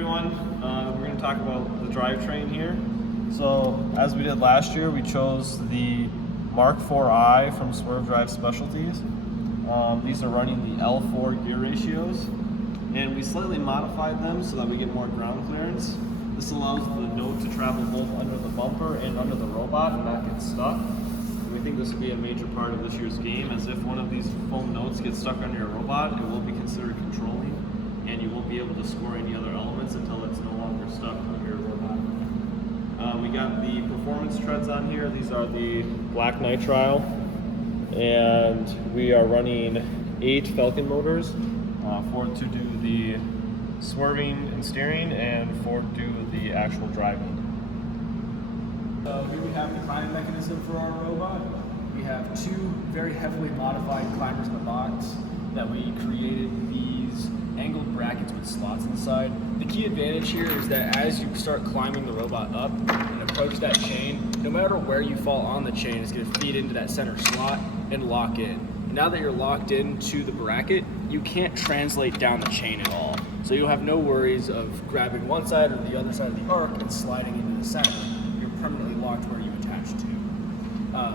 everyone. We're going to talk about the drivetrain here. So as we did last year, we chose the Mark IV-i from Swerve Drive Specialties. These are running the L4 gear ratios, and we slightly modified them so that we get more ground clearance. This allows the note to travel both under the bumper and under the robot and not get stuck. And we think this will be a major part of this year's game, as if one of these foam notes gets stuck under your robot, it will be considered controlling, and you won't be able to score any other elements until it's no longer stuck under your robot. We got the performance treads on here. These are the black nitrile, and we are running 8 Falcon motors, 4 to do the swerving and steering, and 4 to do the actual driving. Here we have the climbing mechanism for our robot. We have 2 very heavily modified climbers in the box that we created these angled brackets with slots inside. The key advantage here is that as you start climbing the robot up and approach that chain, no matter where you fall on the chain, it's going to feed into that center slot and lock in. And now that you're locked into the bracket, you can't translate down the chain at all. So you'll have no worries of grabbing one side or the other side of the arc and sliding into the center. You're permanently locked where you attach to.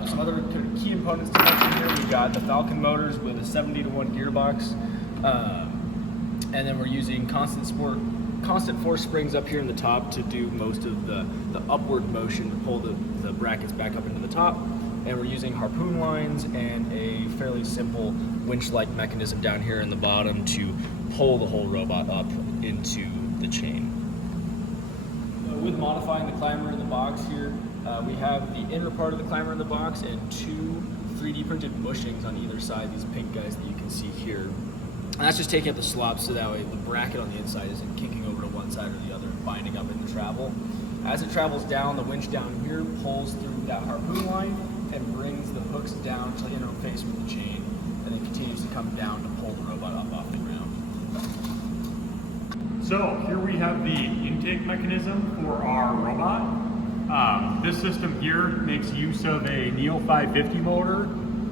Some other key components to mention here, we've got the Falcon motors with a 70-to-1 gearbox. And then we're using constant force springs up here in the top to do most of the upward motion to pull the brackets back up into the top. And we're using harpoon lines and a fairly simple winch-like mechanism down here in the bottom to pull the whole robot up into the chain. With modifying the climber in the box here, we have the inner part of the climber in the box and 2 3D printed bushings on either side, these pink guys that you can see here. And that's just taking up the slop so that way the bracket on the inside isn't kinking over to one side or the other and binding up in the travel. As it travels down, the winch down here pulls through that harpoon line and brings the hooks down to the interface with the chain, and then continues to come down to pull the robot up off the ground. So here we have the intake mechanism for our robot. This system here makes use of a Neo 550 motor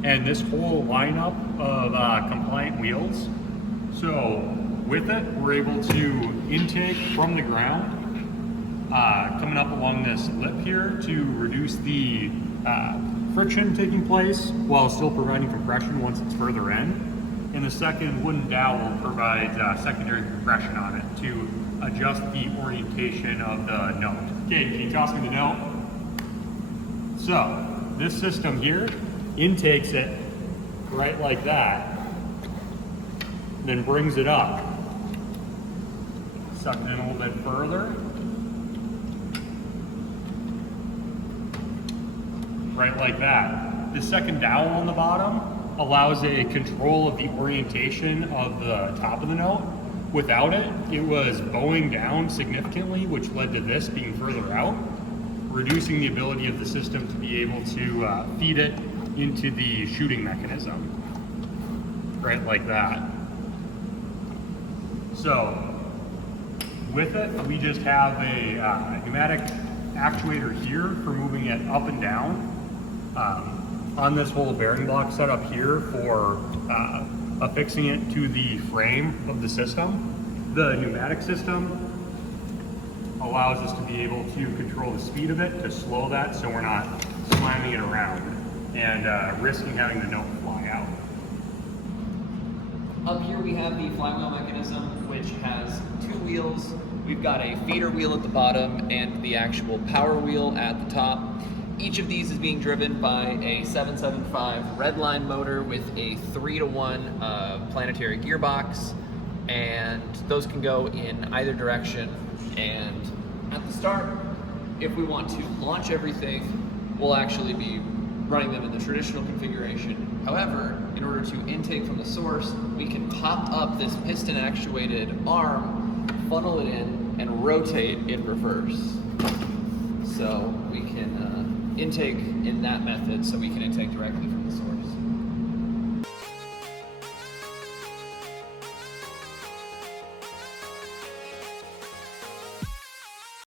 and this whole lineup of compliant wheels. So with it, we're able to intake from the ground, coming up along this lip here to reduce the friction taking place while still providing compression once it's further in. And the second wooden dowel provides secondary compression on it to adjust the orientation of the note. Okay, can you toss me the note? So this system here intakes it right like that, then brings it up, suck it in a little bit further, right like that. The second dowel on the bottom allows a control of the orientation of the top of the note. Without it, it was bowing down significantly, which led to this being further out, reducing the ability of the system to be able to feed it into the shooting mechanism, right like that. So with it, we just have a pneumatic actuator here for moving it up and down. On this whole bearing block set up here for affixing it to the frame of the system. The pneumatic system allows us to be able to control the speed of it, to slow that so we're not slamming it around and risking having the note fly out. Up here we have the flywheel mechanism, which has 2 wheels. We've got a feeder wheel at the bottom and the actual power wheel at the top. Each of these is being driven by a 775 Redline motor with a 3-to-1 planetary gearbox, and those can go in either direction. And at the start, if we want to launch everything, we'll actually be running them in the traditional configuration. However, in order to intake from the source, we can pop up this piston actuated arm, funnel it in, and rotate in reverse. So we can intake in that method, so we can intake directly from the source.